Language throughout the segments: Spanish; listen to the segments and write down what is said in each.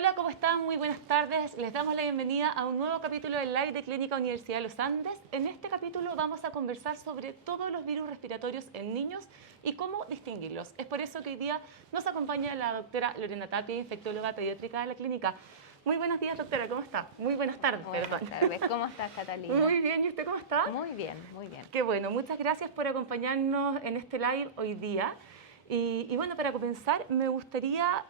Hola, ¿cómo están? Muy buenas tardes. Les damos la bienvenida a un nuevo capítulo del live de Clínica Universidad de los Andes. En este capítulo vamos a conversar sobre todos los virus respiratorios en niños y cómo distinguirlos. Es por eso que hoy día nos acompaña la doctora Lorena Tapia, infectóloga pediátrica de la clínica. Muy buenos días, doctora, ¿cómo está? Muy buenas tardes, perdón. Buenas tardes, ¿cómo estás, Catalina? Muy bien, ¿y usted cómo está? Muy bien, muy bien. Qué bueno, muchas gracias por acompañarnos en este live hoy día. Y bueno, para comenzar, me gustaría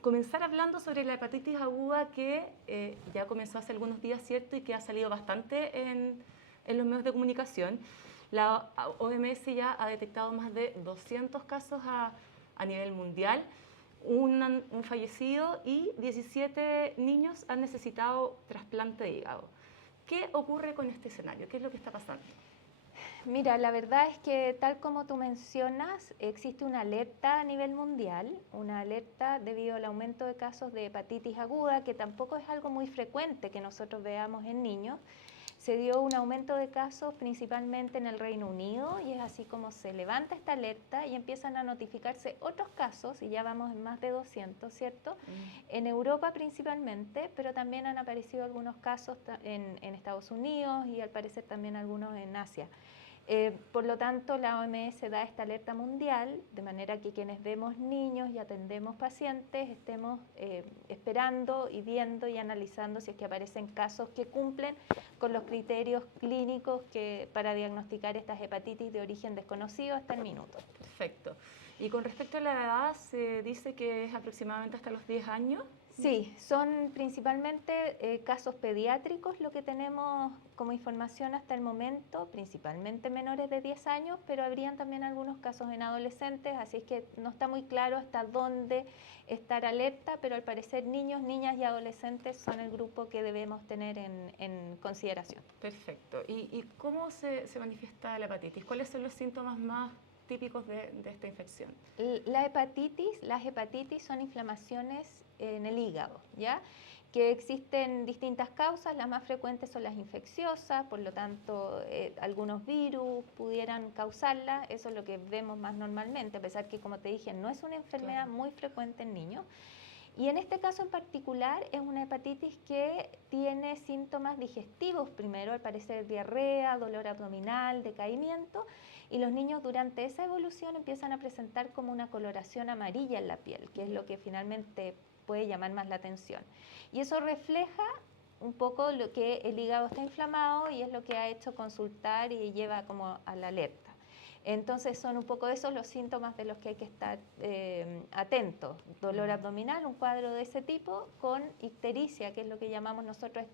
comenzar hablando sobre la hepatitis aguda que ya comenzó hace algunos días, ¿cierto? Y que ha salido bastante en los medios de comunicación. La OMS ya ha detectado más de 200 casos a nivel mundial, un fallecido y 17 niños han necesitado trasplante de hígado. ¿Qué ocurre con este escenario? ¿Qué es lo que está pasando? Mira, la verdad es que tal como tú mencionas, existe una alerta a nivel mundial, una alerta debido al aumento de casos de hepatitis aguda, que tampoco es algo muy frecuente que nosotros veamos en niños. Se dio un aumento de casos principalmente en el Reino Unido y es así como se levanta esta alerta y empiezan a notificarse otros casos, y ya vamos en más de 200, ¿cierto? En Europa principalmente, pero también han aparecido algunos casos en Estados Unidos y al parecer también algunos en Asia. Por lo tanto, la OMS da esta alerta mundial, de manera que quienes vemos niños y atendemos pacientes estemos esperando y viendo y analizando si es que aparecen casos que cumplen con los criterios clínicos para diagnosticar estas hepatitis de origen desconocido hasta el minuto. Perfecto. Y con respecto a la edad, se dice que es aproximadamente hasta los 10 años. Sí, son principalmente casos pediátricos lo que tenemos como información hasta el momento, principalmente menores de 10 años, pero habrían también algunos casos en adolescentes, así es que no está muy claro hasta dónde estar alerta, pero al parecer niños, niñas y adolescentes son el grupo que debemos tener en consideración. Perfecto. ¿Y cómo se manifiesta la hepatitis? ¿Cuáles son los síntomas más típicos de esta infección? Las hepatitis son inflamaciones en el hígado, ¿ya? Que existen distintas causas, las más frecuentes son las infecciosas, por lo tanto algunos virus pudieran causarlas, eso es lo que vemos más normalmente, a pesar que, como te dije, no es una enfermedad muy frecuente en niños. Y en este caso en particular es una hepatitis que tiene síntomas digestivos primero, al parecer diarrea, dolor abdominal, decaimiento, y los niños durante esa evolución empiezan a presentar como una coloración amarilla en la piel, que es lo que finalmente puede llamar más la atención. Y eso refleja un poco lo que el hígado está inflamado y es lo que ha hecho consultar y lleva como a la alerta. Entonces son un poco esos los síntomas de los que hay que estar atentos. Dolor abdominal, un cuadro de ese tipo, con ictericia, que es lo que llamamos nosotros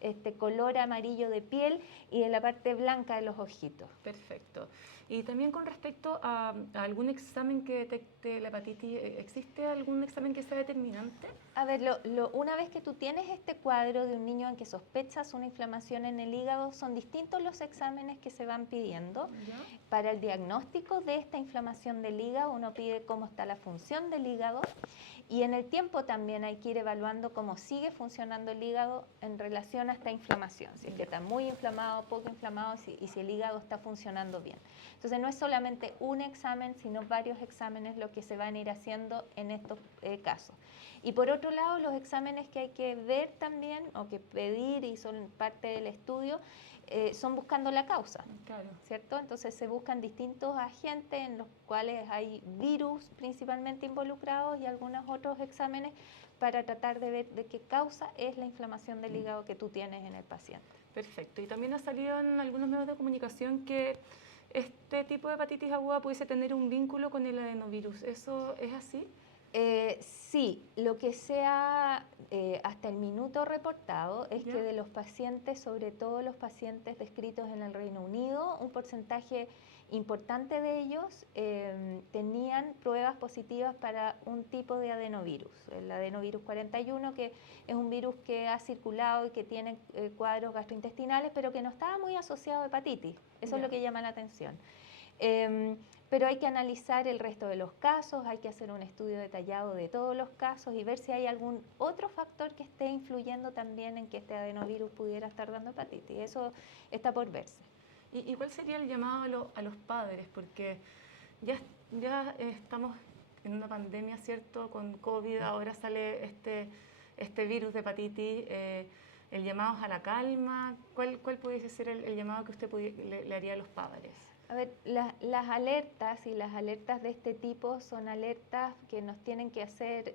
este color amarillo de piel y en la parte blanca de los ojitos. Perfecto. Y también con respecto a algún examen que detecte la hepatitis, ¿existe algún examen que sea determinante? A ver, una vez que tú tienes este cuadro de un niño en que sospechas una inflamación en el hígado, son distintos los exámenes que se van pidiendo. ¿Ya? Para el diagnóstico de esta inflamación del hígado, uno pide cómo está la función del hígado y en el tiempo también hay que ir evaluando cómo sigue funcionando el hígado en relación a esta inflamación, si es que está muy inflamado, poco inflamado y si el hígado está funcionando bien. Entonces no es solamente un examen, sino varios exámenes lo que se van a ir haciendo en estos casos. Y por otro lado, los exámenes que hay que ver también o que pedir y son parte del estudio son buscando la causa, Claro. ¿cierto? Entonces se buscan distintos agentes en los cuales hay virus principalmente involucrados y algunos otros exámenes para tratar de ver de qué causa es la inflamación del hígado que tú tienes en el paciente. Perfecto. Y también ha salido en algunos medios de comunicación que este tipo de hepatitis aguda pudiese tener un vínculo con el adenovirus. ¿Eso es así? Sí, lo que se ha hasta el minuto reportado es ¿Ya? que de los pacientes, sobre todo los pacientes descritos en el Reino Unido, un porcentaje importante de ellos tenían pruebas positivas para un tipo de adenovirus, el adenovirus 41, que es un virus que ha circulado y que tiene cuadros gastrointestinales, pero que no estaba muy asociado a hepatitis. Eso es lo que llama la atención. Pero hay que analizar el resto de los casos, hay que hacer un estudio detallado de todos los casos y ver si hay algún otro factor que esté influyendo también en que este adenovirus pudiera estar dando hepatitis. Eso está por verse. ¿Y cuál sería el llamado a los padres? Porque ya estamos en una pandemia, ¿cierto? Con COVID, ahora sale este virus de hepatitis, el llamado a la calma, ¿cuál pudiese ser el llamado que usted le haría a los padres? A ver, las alertas y las alertas de este tipo son alertas que nos tienen que hacer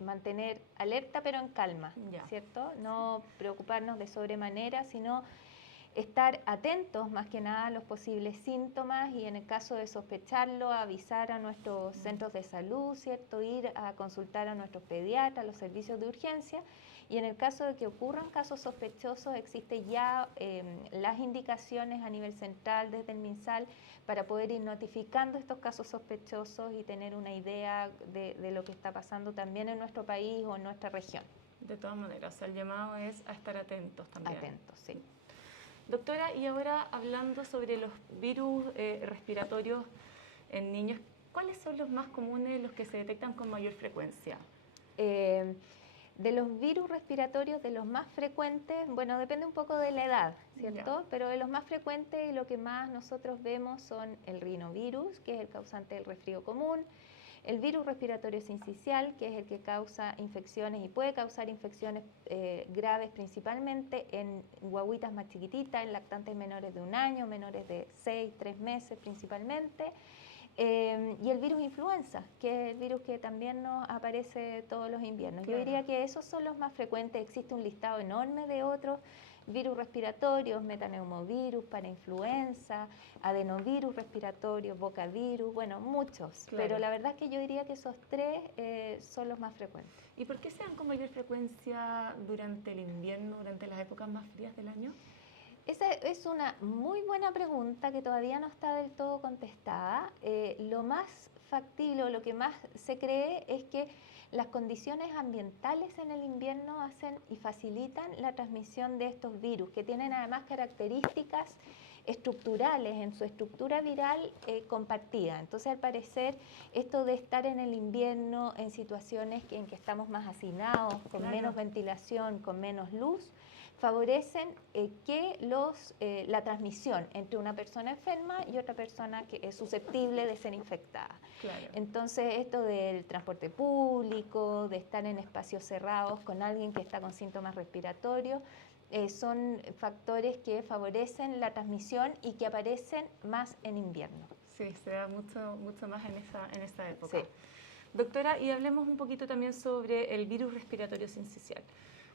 mantener alerta pero en calma, Ya. ¿cierto? No preocuparnos de sobremanera, sino estar atentos más que nada a los posibles síntomas y en el caso de sospecharlo, avisar a nuestros centros de salud, ¿cierto? Ir a consultar a nuestros pediatras, los servicios de urgencia. Y en el caso de que ocurran casos sospechosos, existen ya las indicaciones a nivel central desde el MinSal para poder ir notificando estos casos sospechosos y tener una idea de lo que está pasando también en nuestro país o en nuestra región. De todas maneras, o sea, el llamado es a estar atentos también. Atentos, sí. Doctora, y ahora hablando sobre los virus respiratorios en niños, ¿cuáles son los más comunes, los que se detectan con mayor frecuencia? De los virus respiratorios, de los más frecuentes, bueno, depende un poco de la edad, ¿cierto? Ya. Pero de los más frecuentes y lo que más nosotros vemos son el rinovirus, que es el causante del resfrío común, el virus respiratorio sincicial, que es el que causa infecciones y puede causar infecciones graves principalmente en guaguitas más chiquititas, en lactantes menores de 1 año, menores de 6, 3 meses principalmente. Y el virus influenza, que es el virus que también nos aparece todos los inviernos. Claro. Yo diría que esos son los más frecuentes. Existe un listado enorme de otros virus respiratorios, metaneumovirus, parainfluenza, adenovirus respiratorio, bocavirus, bueno, muchos. Claro. Pero la verdad es que yo diría que esos 3 son los más frecuentes. ¿Y por qué se dan con mayor frecuencia durante el invierno, durante las épocas más frías del año? Esa es una muy buena pregunta que todavía no está del todo contestada. Lo más factible o lo que más se cree es que las condiciones ambientales en el invierno hacen y facilitan la transmisión de estos virus, que tienen además características estructurales en su estructura viral compartida. Entonces, al parecer, esto de estar en el invierno en situaciones en que estamos más hacinados, con Claro. menos ventilación, con menos luz, favorecen que la transmisión entre una persona enferma y otra persona que es susceptible de ser infectada. Claro. Entonces, esto del transporte público, de estar en espacios cerrados con alguien que está con síntomas respiratorios, son factores que favorecen la transmisión y que aparecen más en invierno. Sí, se da mucho más en esa época. Sí. Doctora, y hablemos un poquito también sobre el virus respiratorio sincicial.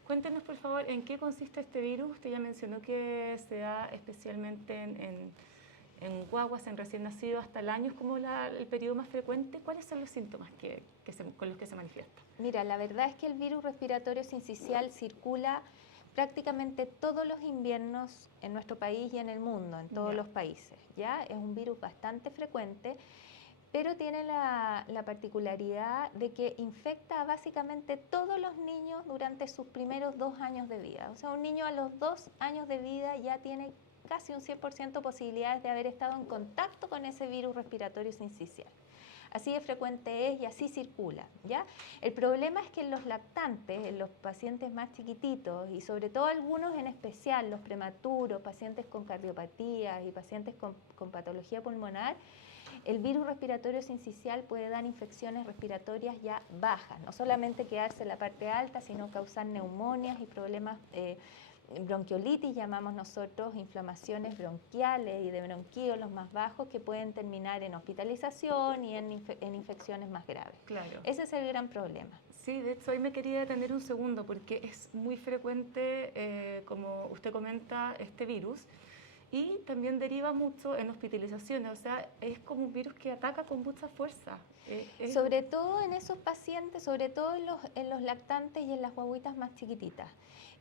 Cuéntenos, por favor, en qué consiste este virus. Usted ya mencionó que se da especialmente en guaguas, en recién nacidos, hasta el año es como el periodo más frecuente. ¿Cuáles son los síntomas con los que se manifiesta? Mira, la verdad es que el virus respiratorio sincicial circula prácticamente todos los inviernos en nuestro país y en el mundo, en todos los países. ¿Ya? Es un virus bastante frecuente, pero tiene la particularidad de que infecta a básicamente todos los niños durante sus primeros 2 años de vida. O sea, un niño a los 2 años de vida ya tiene casi un 100% posibilidades de haber estado en contacto con ese virus respiratorio sincicial. Así de frecuente es y así circula, ¿ya? El problema es que en los lactantes, en los pacientes más chiquititos y sobre todo algunos en especial, los prematuros, pacientes con cardiopatías y pacientes con patología pulmonar, el virus respiratorio sincicial puede dar infecciones respiratorias ya bajas, no solamente quedarse en la parte alta, sino causar neumonias y problemas bronquiolitis, llamamos nosotros, inflamaciones bronquiales y de bronquiolos más bajos que pueden terminar en hospitalización y en infecciones más graves. Claro. Ese es el gran problema. Sí, de hecho, hoy me quería detener un segundo porque es muy frecuente, como usted comenta, este virus y también deriva mucho en hospitalizaciones, o sea, es como un virus que ataca con mucha fuerza. Sobre todo en esos pacientes, sobre todo en los lactantes y en las guaguitas más chiquititas.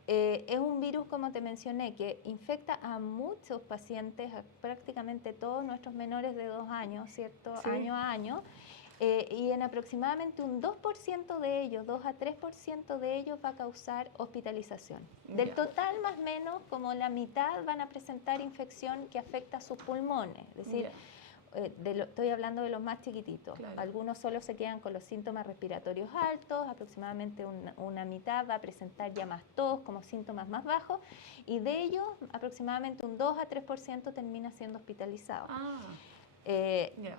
Es un virus, como te mencioné, que infecta a muchos pacientes, a prácticamente todos nuestros menores de 2 años, ¿cierto? Sí. Año a año. Y en aproximadamente un 2% de ellos, 2 a 3% de ellos va a causar hospitalización. Del total, más o menos, como la mitad van a presentar infección que afecta a sus pulmones. Es decir, estoy hablando de los más chiquititos. Claro. Algunos solo se quedan con los síntomas respiratorios altos, aproximadamente una mitad va a presentar ya más tos como síntomas más bajos, y de ellos aproximadamente un 2 a 3% termina siendo hospitalizado.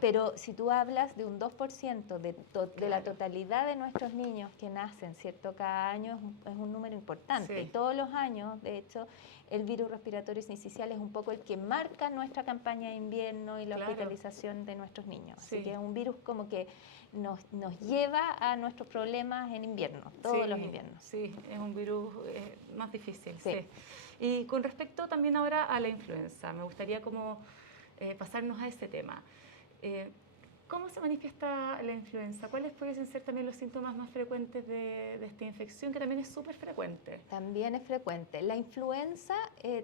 Pero si tú hablas de un 2% de la Claro. totalidad de nuestros niños que nacen, ¿cierto? Cada año es un número importante. Sí. Y todos los años, de hecho, el virus respiratorio sincicial es un poco el que marca nuestra campaña de invierno y la Claro. hospitalización de nuestros niños. Así Sí. que es un virus como que nos lleva a nuestros problemas en invierno, todos los inviernos. Sí, es un virus más difícil, Sí. sí. Y con respecto también ahora a la influenza, me gustaría como pasarnos a ese tema. ¿Cómo se manifiesta la influenza? ¿Cuáles pueden ser también los síntomas más frecuentes de esta infección, que también es súper frecuente? También es frecuente. La influenza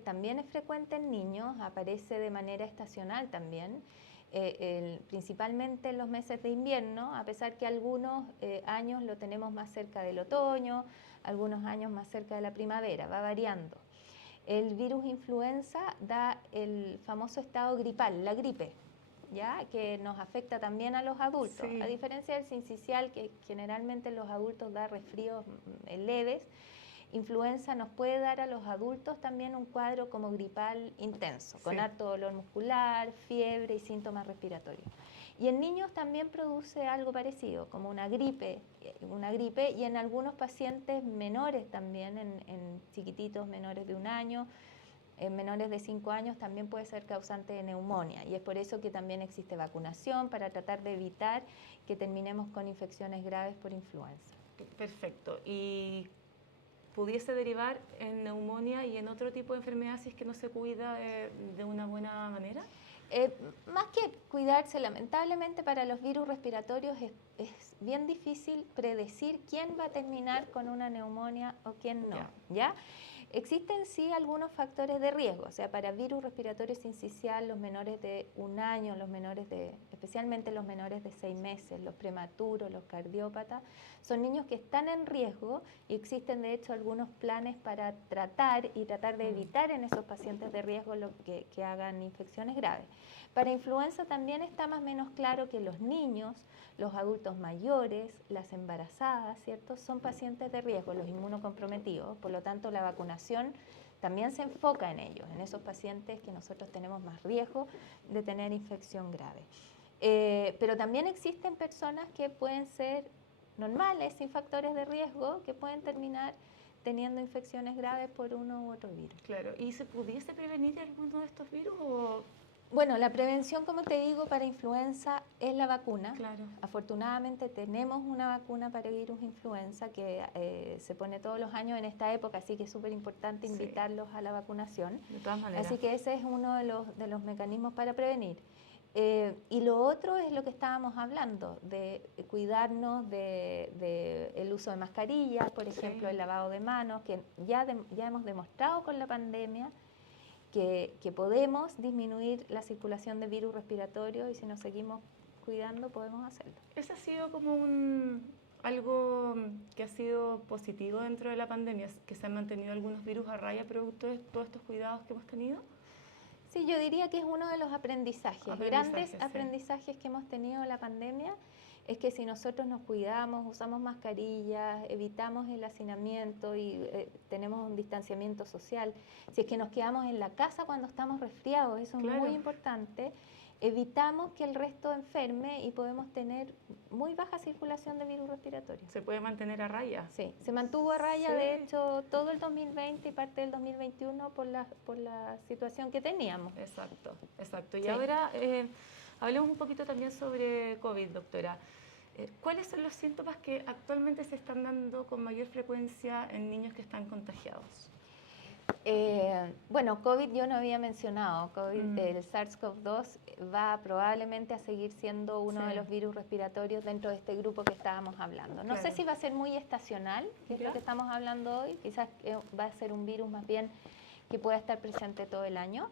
también es frecuente en niños, aparece de manera estacional también, principalmente en los meses de invierno, a pesar que algunos años lo tenemos más cerca del otoño, algunos años más cerca de la primavera, va variando. El virus influenza da el famoso estado gripal, la gripe, ¿ya? Que nos afecta también a los adultos. Sí. A diferencia del sincicial, que generalmente en los adultos da resfríos leves, influenza nos puede dar a los adultos también un cuadro como gripal intenso, con Sí. harto dolor muscular, fiebre y síntomas respiratorios. Y en niños también produce algo parecido, como una gripe y en algunos pacientes menores también, en chiquititos menores de 1 año, en menores de 5 años también puede ser causante de neumonía, y es por eso que también existe vacunación para tratar de evitar que terminemos con infecciones graves por influenza. Perfecto. ¿Y pudiese derivar en neumonía y en otro tipo de enfermedad si es que no se cuida de una buena manera? Más que cuidarse, lamentablemente para los virus respiratorios es bien difícil predecir quién va a terminar con una neumonía o quién no, ¿ya? Existen sí algunos factores de riesgo, o sea, para virus respiratorio sincicial, los menores de 1 año, especialmente los menores de 6 meses, los prematuros, los cardiópatas, son niños que están en riesgo y existen de hecho algunos planes para tratar de evitar en esos pacientes de riesgo que hagan infecciones graves. Para influenza también está más o menos claro que los niños, los adultos mayores, las embarazadas, ¿cierto? Son pacientes de riesgo, los inmunocomprometidos, por lo tanto la vacunación también se enfoca en ellos, en esos pacientes que nosotros tenemos más riesgo de tener infección grave. Pero también existen personas que pueden ser normales, sin factores de riesgo, que pueden terminar teniendo infecciones graves por uno u otro virus. Claro. ¿Y se pudiese prevenir alguno de estos virus o...? Bueno, la prevención, como te digo, para influenza es la vacuna. Claro. Afortunadamente tenemos una vacuna para virus influenza que se pone todos los años en esta época, así que es súper importante invitarlos a la vacunación. De todas maneras. Así que ese es uno de los mecanismos para prevenir. Y lo otro es lo que estábamos hablando, de cuidarnos del uso de mascarillas, por ejemplo, el lavado de manos, que ya hemos demostrado con la pandemia que podemos disminuir la circulación de virus respiratorios, y si nos seguimos cuidando podemos hacerlo. ¿Ese ha sido como algo que ha sido positivo dentro de la pandemia, que se han mantenido algunos virus a raya producto de todos estos cuidados que hemos tenido? Sí, yo diría que es uno de los grandes aprendizajes que hemos tenido en la pandemia, es que si nosotros nos cuidamos, usamos mascarillas, evitamos el hacinamiento y tenemos un distanciamiento social, si es que nos quedamos en la casa cuando estamos resfriados, eso es muy importante, evitamos que el resto enferme y podemos tener muy baja circulación de virus respiratorio. ¿Se puede mantener a raya? Sí, se mantuvo a raya, de hecho, todo el 2020 y parte del 2021 por la situación que teníamos. Exacto. Y ahora hablemos un poquito también sobre COVID, doctora. ¿Cuáles son los síntomas que actualmente se están dando con mayor frecuencia en niños que están contagiados? Bueno, COVID yo no había mencionado. El SARS-CoV-2 va probablemente a seguir siendo uno de los virus respiratorios dentro de este grupo que estábamos hablando. No sé si va a ser muy estacional, que es lo que estamos hablando hoy. Quizás va a ser un virus más bien que pueda estar presente todo el año,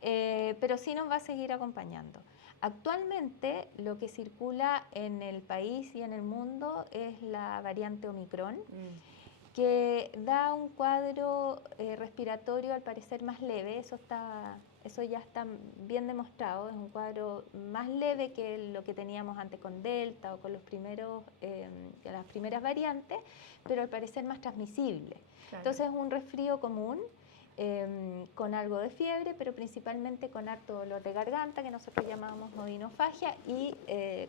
pero sí nos va a seguir acompañando. Actualmente lo que circula en el país y en el mundo es la variante Omicron, que da un cuadro respiratorio al parecer más leve, eso ya está bien demostrado, es un cuadro más leve que lo que teníamos antes con Delta o con las primeras variantes, pero al parecer más transmisible. Claro. Entonces es un resfrío común, con algo de fiebre, pero principalmente con harto dolor de garganta, que nosotros llamamos odinofagia, y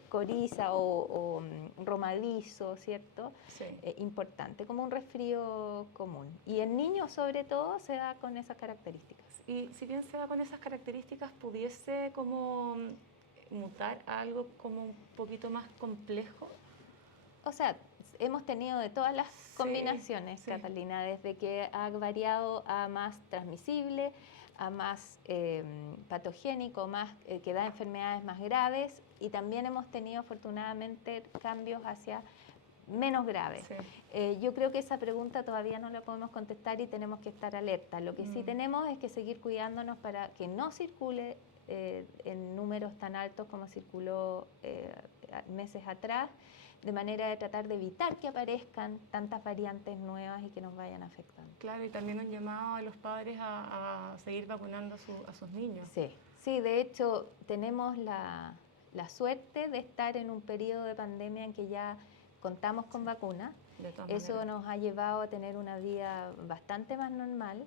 coriza o romadizo, ¿cierto? Sí. Importante, como un resfrío común. Y en niños, sobre todo, se da con esas características. Y si bien se da con esas características, ¿pudiese como mutar a algo como un poquito más complejo? O sea, hemos tenido de todas las combinaciones, sí. Catalina, desde que ha variado a más transmisible, a más patogénico, más que da enfermedades más graves, y también hemos tenido afortunadamente cambios hacia menos graves. Sí. Yo creo que esa pregunta todavía no la podemos contestar y tenemos que estar alerta. Lo que sí tenemos es que seguir cuidándonos para que no circule en números tan altos como circuló meses atrás, de manera de tratar de evitar que aparezcan tantas variantes nuevas y que nos vayan afectando. Claro, y también un llamado a los padres a seguir vacunando a sus niños. Sí, de hecho tenemos la suerte de estar en un periodo de pandemia en que ya contamos con vacunas. Eso nos ha llevado a tener una vida bastante más normal,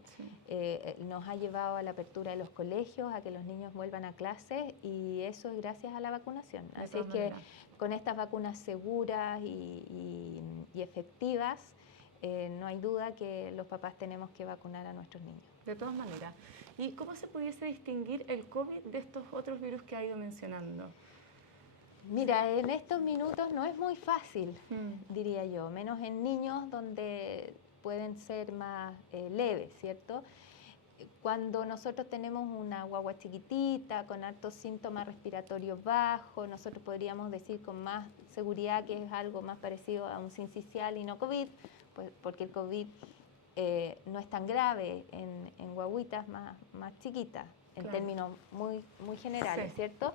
nos ha llevado a la apertura de los colegios, a que los niños vuelvan a clases, y eso es gracias a la vacunación. Así es que con estas vacunas seguras y efectivas, no hay duda que los papás tenemos que vacunar a nuestros niños. De todas maneras. ¿Y cómo se pudiese distinguir el COVID de estos otros virus que ha ido mencionando? Mira, en estos minutos no es muy fácil, diría yo, menos en niños donde pueden ser más leves, ¿cierto? Cuando nosotros tenemos una guagua chiquitita, con altos síntomas respiratorios bajos, nosotros podríamos decir con más seguridad que es algo más parecido a un sincicial y no COVID, pues porque el COVID no es tan grave en guaguitas más chiquitas, en términos muy generales, ¿cierto?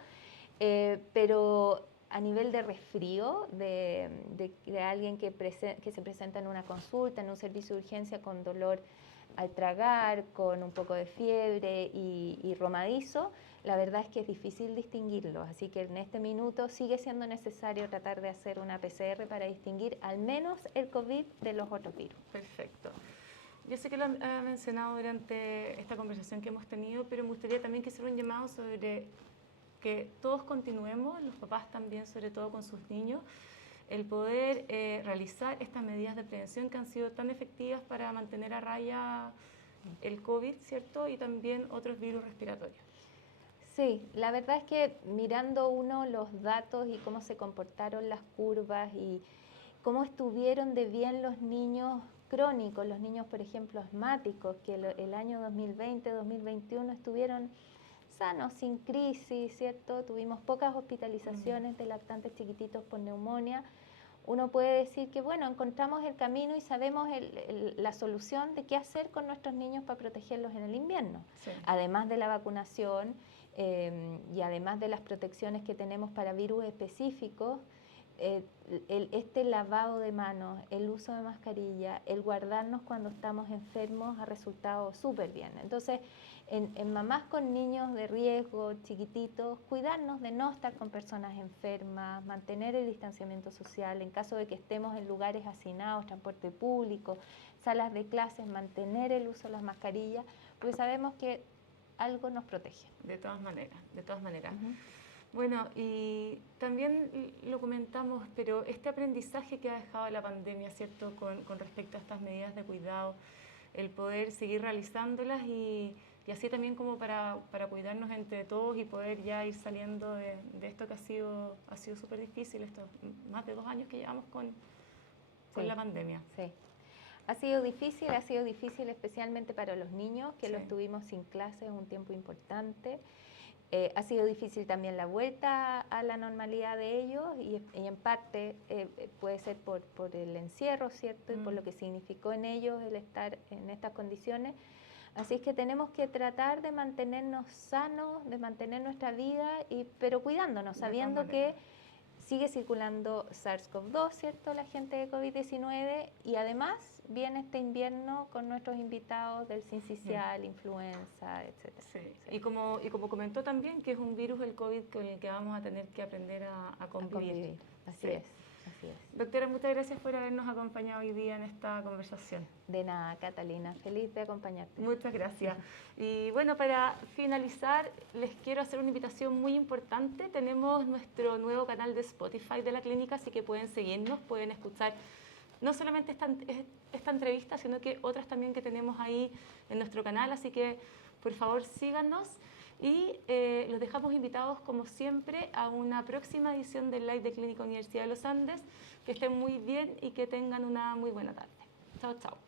Pero a nivel de resfrío, de alguien que se presenta en una consulta, en un servicio de urgencia con dolor al tragar, con un poco de fiebre y romadizo, la verdad es que es difícil distinguirlo. Así que en este minuto sigue siendo necesario tratar de hacer una PCR para distinguir al menos el COVID de los otros virus. Perfecto. Yo sé que lo ha mencionado durante esta conversación que hemos tenido, pero me gustaría también que hiciera un llamado sobre que todos continuemos, los papás también, sobre todo con sus niños, el poder realizar estas medidas de prevención que han sido tan efectivas para mantener a raya el COVID, ¿cierto? Y también otros virus respiratorios. Sí, la verdad es que mirando uno los datos y cómo se comportaron las curvas y cómo estuvieron de bien los niños crónicos, los niños, por ejemplo, asmáticos, que el año 2020-2021 estuvieron sanos, sin crisis, ¿cierto? Tuvimos pocas hospitalizaciones de lactantes chiquititos por neumonía. Uno puede decir que, bueno, encontramos el camino y sabemos la solución de qué hacer con nuestros niños para protegerlos en el invierno. Sí. Además de la vacunación y además de las protecciones que tenemos para virus específicos, este lavado de manos, el uso de mascarilla, el guardarnos cuando estamos enfermos ha resultado súper bien. Entonces, en mamás con niños de riesgo, chiquititos, cuidarnos de no estar con personas enfermas, mantener el distanciamiento social, en caso de que estemos en lugares hacinados, transporte público, salas de clases, mantener el uso de las mascarillas, porque sabemos que algo nos protege. De todas maneras, de todas maneras. Bueno, y también lo comentamos, pero este aprendizaje que ha dejado la pandemia, ¿cierto?, con respecto a estas medidas de cuidado, el poder seguir realizándolas y así también como para cuidarnos entre todos y poder ya ir saliendo de esto que ha sido súper difícil, estos más de 2 años que llevamos con la pandemia. Sí. Ha sido difícil especialmente para los niños, que los tuvimos sin clases un tiempo importante. Ha sido difícil también la vuelta a la normalidad de ellos y en parte puede ser por el encierro, ¿cierto? Y por lo que significó en ellos el estar en estas condiciones. Así es que tenemos que tratar de mantenernos sanos, de mantener nuestra vida, pero cuidándonos, sabiendo que sigue circulando SARS-CoV-2, ¿cierto?, la gente de COVID-19, y además viene este invierno con nuestros invitados del sincicial, influenza, etc. Sí. Y como comentó también, que es un virus, el COVID, con el que vamos a tener que aprender a convivir. Así es. Así es. Doctora, muchas gracias por habernos acompañado hoy día en esta conversación. De nada, Catalina, feliz de acompañarte. Muchas gracias. Y bueno, para finalizar, les quiero hacer una invitación muy importante. Tenemos nuestro nuevo canal de Spotify de la clínica, así que pueden seguirnos, pueden escuchar no solamente esta entrevista, sino que otras también que tenemos ahí en nuestro canal, así que por favor síganos y los dejamos invitados como siempre a una próxima edición del Live de Clínica Universidad de los Andes. Que estén muy bien y que tengan una muy buena tarde. Chao, chao.